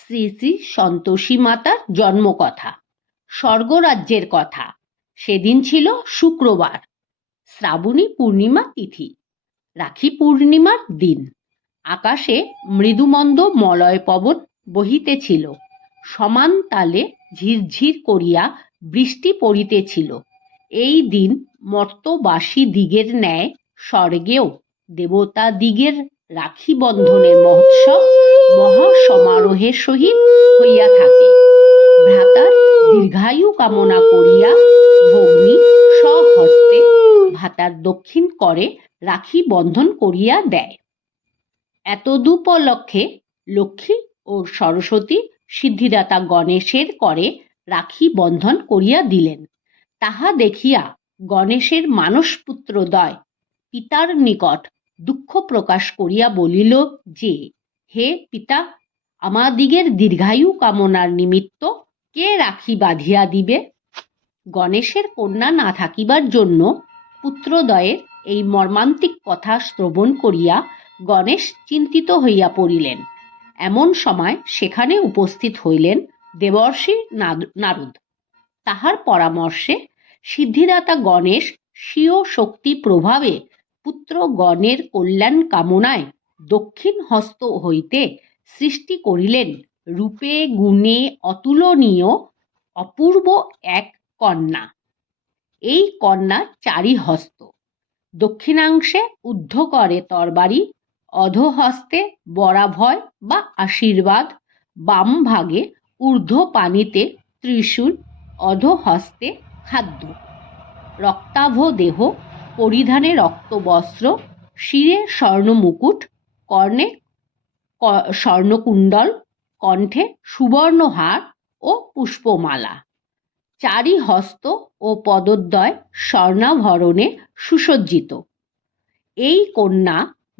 শ্রী শ্রী সন্তোষী মাতার জন্মকথা। স্বর্গরাজ্যের কথা। সেদিন ছিল শুক্রবার, শ্রাবণী পূর্ণিমা তিথি, রাখি পূর্ণিমার দিন। আকাশে মৃদুমন্দ মলয় পবন বহিতেছিল, সমান তালে ঝিরঝির করিয়া বৃষ্টি পড়িতেছিল। এই দিন মর্তবাসী দিগের ন্যায় স্বর্গেও দেবতা দিগের রাখি বন্ধনের মহোৎসব মহাসমারোহের সহিত হইয়া থাকে। ভ্রাতার দীর্ঘায়ু কামনা করিয়া ভগ্নী স্বহস্তে ভ্রাতার দক্ষিণ করে রাখি বন্ধন করিয়া দেয়। এতদুপলক্ষে লক্ষ্মী ও সরস্বতী সিদ্ধিদাতা গণেশের করে রাখি বন্ধন করিয়া দিলেন। তাহা দেখিয়া গণেশের মানসপুত্রদ্বয় পিতার নিকট দুঃখ প্রকাশ করিয়া বলিল যে, হে পিতা, আমাদিগের দীর্ঘায়ু কামনার নিমিত্ত কে রাখি বাঁধিয়া দিবে? গণেশের কন্যা না থাকিবার জন্য পুত্রদ্বয়ের এই মর্মান্তিক কথা শ্রবণ করিয়া গণেশ চিন্তিত হইয়া পড়িলেন। এমন সময় সেখানে উপস্থিত হইলেন দেবর্ষি নারদ। তাহার পরামর্শে সিদ্ধিদাতা গণেশ স্বীয় শক্তি প্রভাবে পুত্রগণের কল্যাণ কামনায় দক্ষিণ হস্ত হইতে সৃষ্টি করিলেন রূপে গুণে অতুলনীয় অপূর্ব এক কন্যা। এই কন্যা চারি হস্ত, দক্ষিণাংশে ঊর্ধ্ব করে তরবারি, অধোহস্তে বরাভয় বা আশীর্বাদ, বাম ভাগে ঊর্ধ্ব পানিতে ত্রিশূল, অধোহস্তে খাদ্য, রক্তাভ দেহ, পরিধানে রক্তবস্ত্র, শিরে স্বর্ণমুকুট, কর্ণে স্বর্ণকুণ্ডল, কণ্ঠে সুবর্ণহার ও পুষ্পমালা। চারি হস্ত ও পদদ্বয় স্বর্ণাভরণে সুসজ্জিত। এই কন্যা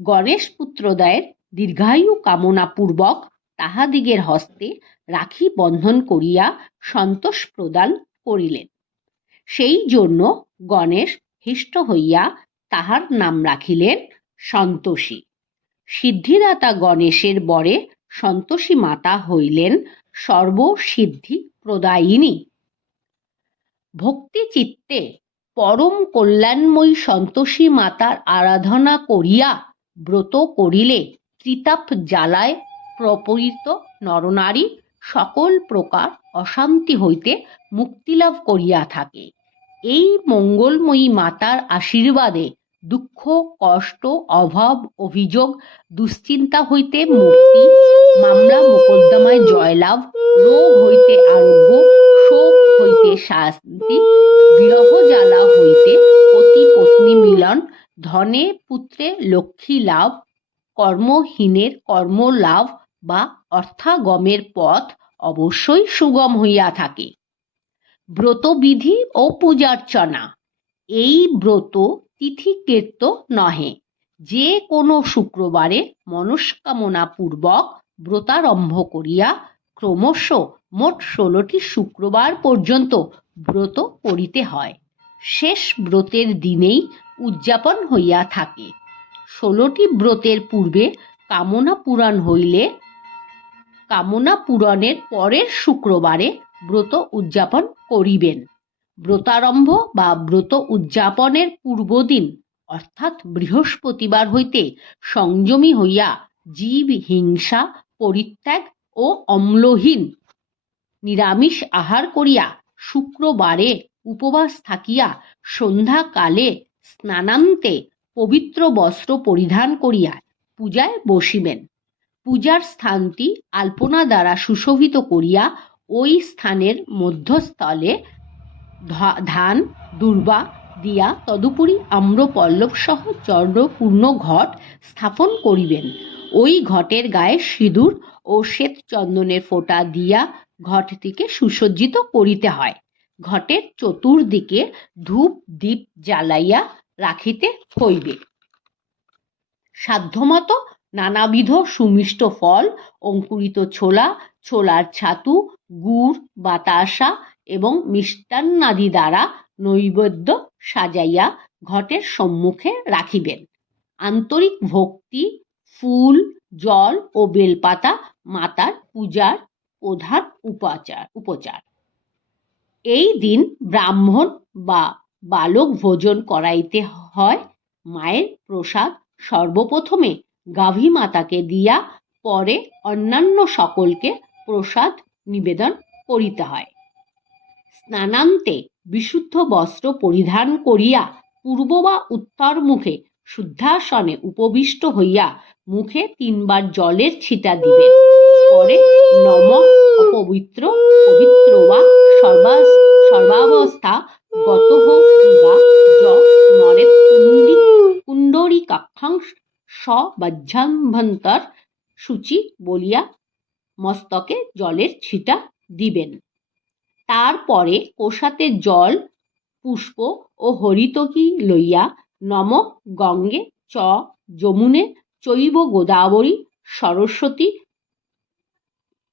গণেশ পুত্রদ্বয়ের দীর্ঘায়ু কামনাপূর্বক তাহাদিগের হস্তে রাখি বন্ধন করিয়া সন্তোষ প্রদান করিলেন। সেই জন্য গণেশ হৃষ্ট হইয়া তাহার নাম রাখিলেন সন্তোষী। সিদ্ধিদাতা গণেশের বরে সন্তোষী মাতা হইলেন সর্বসিদ্ধি প্রদায়িনী। ভক্তি চিত্তে পরম কল্যাণময়ী সন্তোষী মাতার আরাধনা করিয়া ব্রত করিলে ত্রিতাপ জ্বালায় প্রপীড়িত নরনারী সকল প্রকার অশান্তি হইতে মুক্তিলাভ করিয়া থাকে। এই মঙ্গলময়ী মাতার আশীর্বাদে দুঃখ, কষ্ট, অভাব, অভিযোগ, দুশ্চিন্তা হইতে মুক্তি, মামলা মোকদ্দমায় জয়লাভ, রোগ হইতে আরোগ্য, শোক হইতে শান্তি, বিরহ জ্বালা হইতে পতি পত্নী মিলন, ধনে পুত্রে লক্ষ্মী লাভ, কর্মহীনের কর্ম লাভ বা অর্থাগমের পথ অবশ্যই সুগম হইয়া থাকে। ব্রতবিধি ও পূজার্চনা। এই ব্রত তিথিকৃত নহে। যে কোনো শুক্রবারে মনস্কামনা পূর্বক ব্রতারম্ভ করিয়া ক্রমশ মোট 16টি শুক্রবার পর্যন্ত ব্রত করিতে হয়। শেষ ব্রতের দিনেই উদযাপন হইয়া থাকে। 16টি ব্রতের পূর্বে কামনা পূরণ হইলে কামনা পূরণের পরের শুক্রবারে ব্রত উদযাপন করিবেন। ব্রতারম্ভ বা ব্রত উদযাপনের পূর্বদিন অর্থাৎ বৃহস্পতিবার হইতে সংযমী হইয়া জীব হিংসা পরিত্যাগ ও অম্লহীন নিরামিষ আহার করিয়া শুক্রবারে উপবাস থাকিয়া সন্ধ্যাকালে স্নানান্তে পবিত্র বস্ত্র পরিধান করিয়া পূজায় বসিবেন। পূজার স্থানটি আলপনা দ্বারা সুশোভিত করিয়া ওই স্থানের মধ্যস্থলে ধান দুর্বা দিয়া তদুপরি আম্রপল্লব সহ চন্দ্রপূর্ণ ঘট স্থাপন করিবেন। ওই ঘটের গায়ে সিঁদুর ও শ্বেত চন্দনের ফোঁটা দিয়া ঘটটিকে সুসজ্জিত করিতে হয়। ঘটের চতুর্দিকে ধূপ দীপ জ্বালাইয়া রাখিতে হইবে। সাধ্যমতো নানাবিধ সুমিষ্ট ফল, অঙ্কুরিত ছোলা, ছোলার ছাতু, গুড়, বাতাসা এবং মিষ্টান্নাদি দ্বারা নৈবেদ্য সাজাইয়া ঘটের সম্মুখে রাখিবেন। আন্তরিক ভক্তি, ফুল, জল ও বেলপাতা মাতার পূজার প্রধান উপচার। এই দিন ব্রাহ্মণ বা বালক ভোজন করাইতে হয়। মায়ের প্রসাদ সর্বপ্রথমে গাভী মাতাকে দিয়া পরে অন্যান্য সকলকে প্রসাদ নিবেদন করিতে হয়। স্নানান্তে বিশুদ্ধ বস্ত্র পরিধান করিয়া পূর্ব বা উত্তর মুখে শুদ্ধাসনে উপবিষ্ট হইয়া মুখে ৩ বার জলের ছিটা দিবেন। পরে নমঃ অপবিত্র পবিত্র বা সর্বাবস্থা গতঃ ক্রীবা য স্মরেৎ পুণ্ডরীকাক্ষং সবজ্জাভ্যন্তর শুচি বলিয়া মস্তকে জলের ছিটা দিবেন। তারপরে কলসাতে জল, পুষ্প ও হরিতকি লইয়া নমঃ গঙ্গে চ যমুনে চৈব গোদাবরী সরস্বতী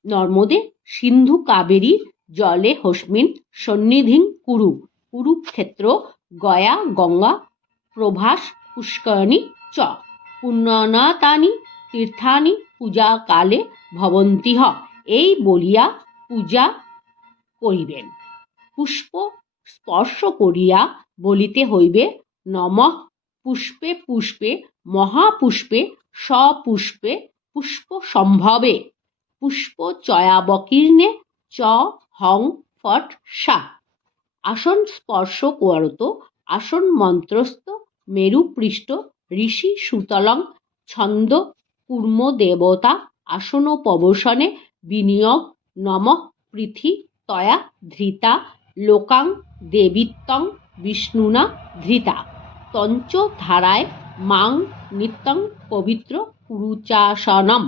নর্মদে সিন্ধু কাবেরী জলে হস্মিন সন্নিধিং কুরু কুরুক্ষেত্র গয়া গঙ্গা প্রভাস পুষ্করণী চ পুণ্যনাতানি তীর্থানি পূজা কালে ভবন্তিহ। এই বলিয়া পূজা করিবেন। পুষ্প স্পর্শ করিয়া বলিতে হইবে নমঃ পুষ্পে পুষ্পে মহাপুষ্পে সপুষ্পে পুষ্প সম্ভবে পুষ্প চয়াবকীর্ণে চ হং ফট সা। আসন স্পর্শ করত আসন মন্ত্রস্থ মেরুপৃষ্ঠ ঋষি সুতলং ছন্দ কূর্ম দেবতা আসনোপবেশনে বিনিয়োগ নমঃ পৃথি তয়া ধৃতা লোকাং দেবিত্বং বিষ্ণুনা ধৃতা তঞ্চ ধারায় মাং নিত্যং পবিত্র কুরুচাসনম।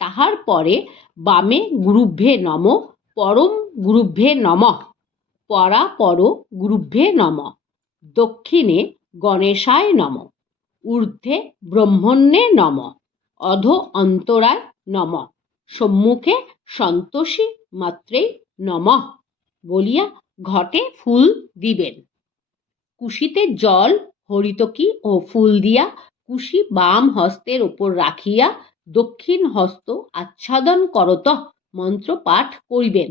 তাহার পরে বামে গুরুভ্যে নমঃ পরম গুরুভ্যে নমঃ পরাপর গুরুভ্যে নমঃ দক্ষিণে গণেশায় নমঃ ঊর্ধ্বে ব্রহ্মণ্যে নমঃ অধো অন্তরায় নমঃ সম্মুখে সন্তোষী মাত্রে নমঃ বলিয়া ঘটে ফুল দিবেন। কুশিতে জল হরিতকি ও ফুল দিয়া কুশি বাম হস্তের উপর রাখিয়া দক্ষিণ হস্ত আচ্ছাদন করতঃ মন্ত্র পাঠ করিবেন।